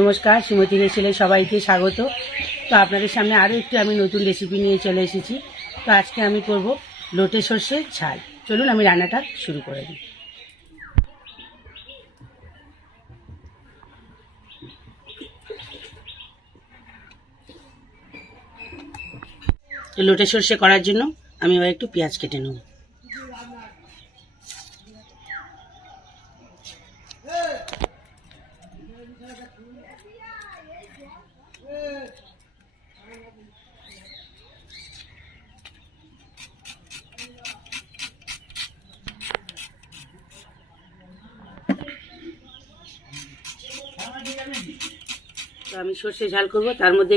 নমস্কার, শ্রীমতী রেসিলে সবাইকে স্বাগত। তো আপনাদের সামনে আরও একটি আমি নতুন রেসিপি নিয়ে চলে এসেছি। তো আজকে আমি করব লোটে সর্ষের ঝাল। চলুন আমি রান্নাটা শুরু করে দিই। তো লোটে সর্ষে করার জন্য আমি এবার একটু পেঁয়াজ কেটে নেব। তো আমি সর্ষে ঝাল করব, তার মধ্যে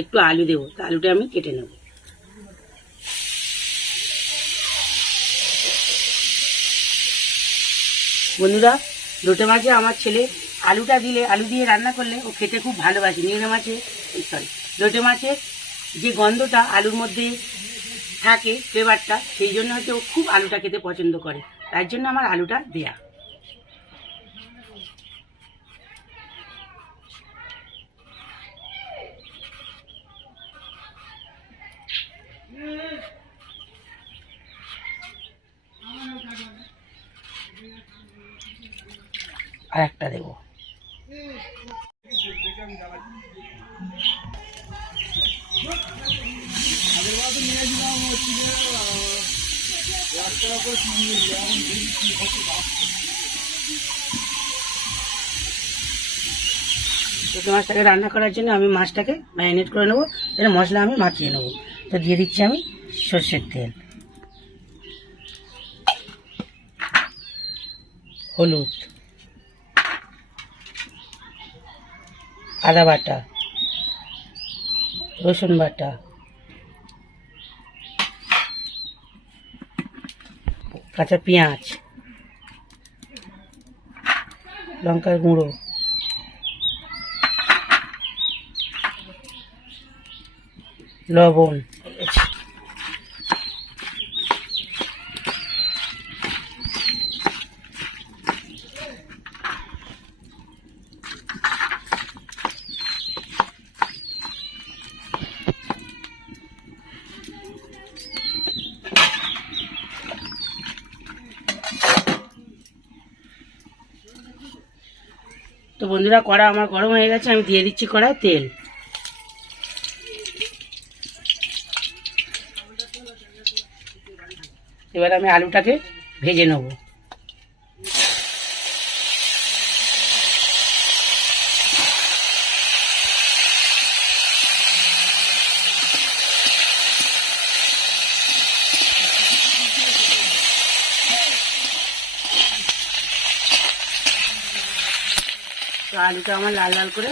একটু আলু দেবো। তো আলুটা আমি কেটে নেব। বন্ধুরা, লোটে মাছে আমার ছেলে আলুটা দিলে, আলু দিয়ে রান্না করলে ও খেতে খুব ভালোবাসে। লোটে মাছের যে গন্ধটা আলুর মধ্যে থাকে, ফ্লেভারটা, সেই জন্য হয়তো ও খুব আলুটা খেতে পছন্দ করে। তার জন্য আমার আলুটা দেয়া। আর একটা দেবো। ছোটো মাছটাকে রান্না করার জন্য আমি মাছটাকে ম্যারিনেট করে নেবো। এটা মশলা আমি মাখিয়ে নেবো। তো দিয়ে দিচ্ছি আমি সর্ষের তেল, হলুদ, আদা বাটা, রসুন বাটা, কাঁচা পেঁয়াজ, লঙ্কার গুঁড়ো, লবণ। তো বন্ধুরা, কড়া আমার গরম হয়ে গেছে। আমি দিয়ে দিচ্ছি কড়ায় তেল। এবার আমি আলুটাকে ভেজে নেব। তো আলুটা আমার লাল লাল করে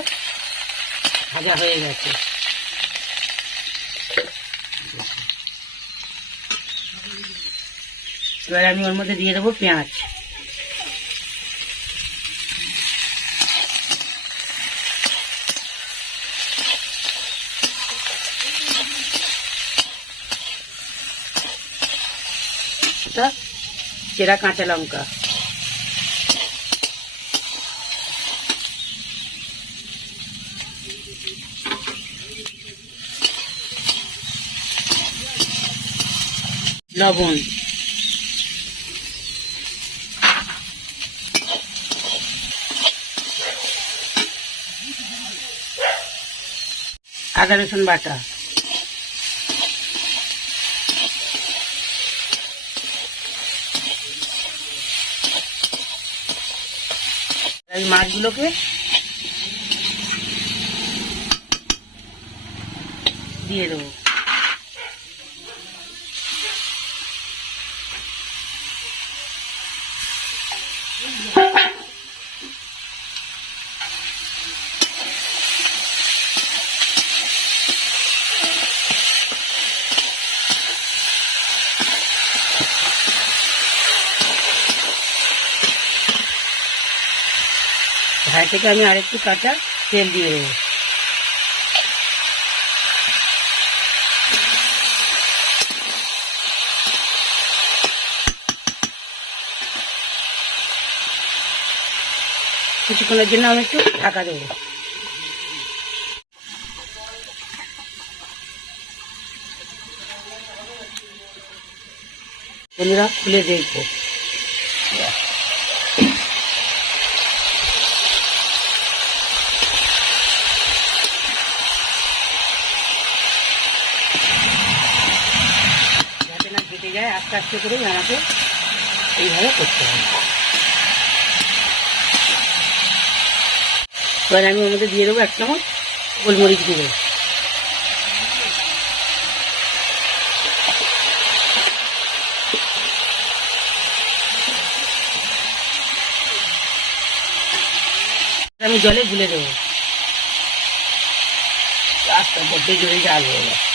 ভাজা হয়ে গেছে। এবার আমি ওর মধ্যে দিয়ে দেবো পেঁয়াজ। চেরা কাঁচা লঙ্কা, লবণ, আদা রসুন বাটা, এই মাছগুলোকে দিয়ে দেবো। ধার থেকে আমি আরেকটু কাঁচা তেল দিয়ে দেবো। কিছুক্ষণের জন্য আমি একটু ঢাকা দেবো। বন্ধুরা খুলে দেখবো। যাতে না কেটে যায় আস্তে আস্তে করে আমাকে এইভাবে করতে হবে। এবার আমি ওর মধ্যে দিয়ে দেবো 1 চামচ গোলমরিচ গুঁড়ো। আমি জলে গুলে দেবো, রাস্তার মধ্যে জলে জাল হয়ে গেছে।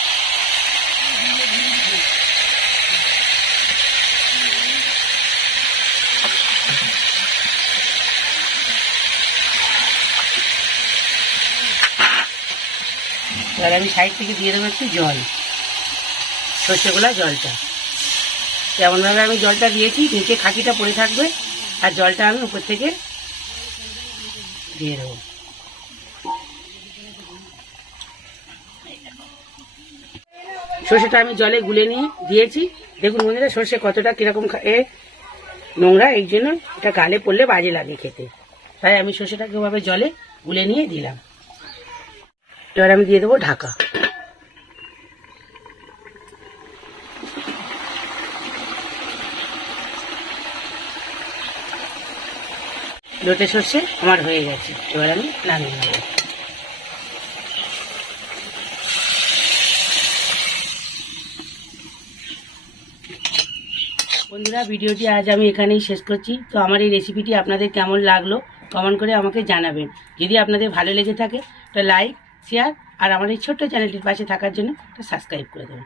এবার আমি সাইড থেকে দিয়ে দেবো একটু জল, সর্ষেগুলা জলটা। যেমনভাবে আমি জলটা দিয়েছি নিচে খাঁটিটা পড়ে থাকবে, আর জলটা আমি উপর থেকে দিয়ে দেবো। সর্ষেটা আমি জলে গুলে নিয়ে দিয়েছি। দেখুন বন্ধুরা সর্ষে কতটা কিরকম নোংরা, এই জন্য এটা গালে পড়লে বাজে লাগে খেতে, তাই আমি সর্ষেটাকে ওভাবে জলে গুলে নিয়ে দিলাম। এবার আমি দিয়ে দেবো ঢাকা। লোটে সর্ষে আমার হয়ে গেছে, এবার আমি নামিয়ে নেব। বন্ধুরা ভিডিওটি আজ আমি এখানেই শেষ করছি। তো আমার এই রেসিপিটি আপনাদের কেমন লাগলো কমেন্ট করে আমাকে জানাবেন। যদি আপনাদের ভালো লেগে থাকে তো লাইক, শেয়ার আর আমার এই ছোট্ট চ্যানেলটির পাশে থাকার জন্য সাবস্ক্রাইব করে দেবেন।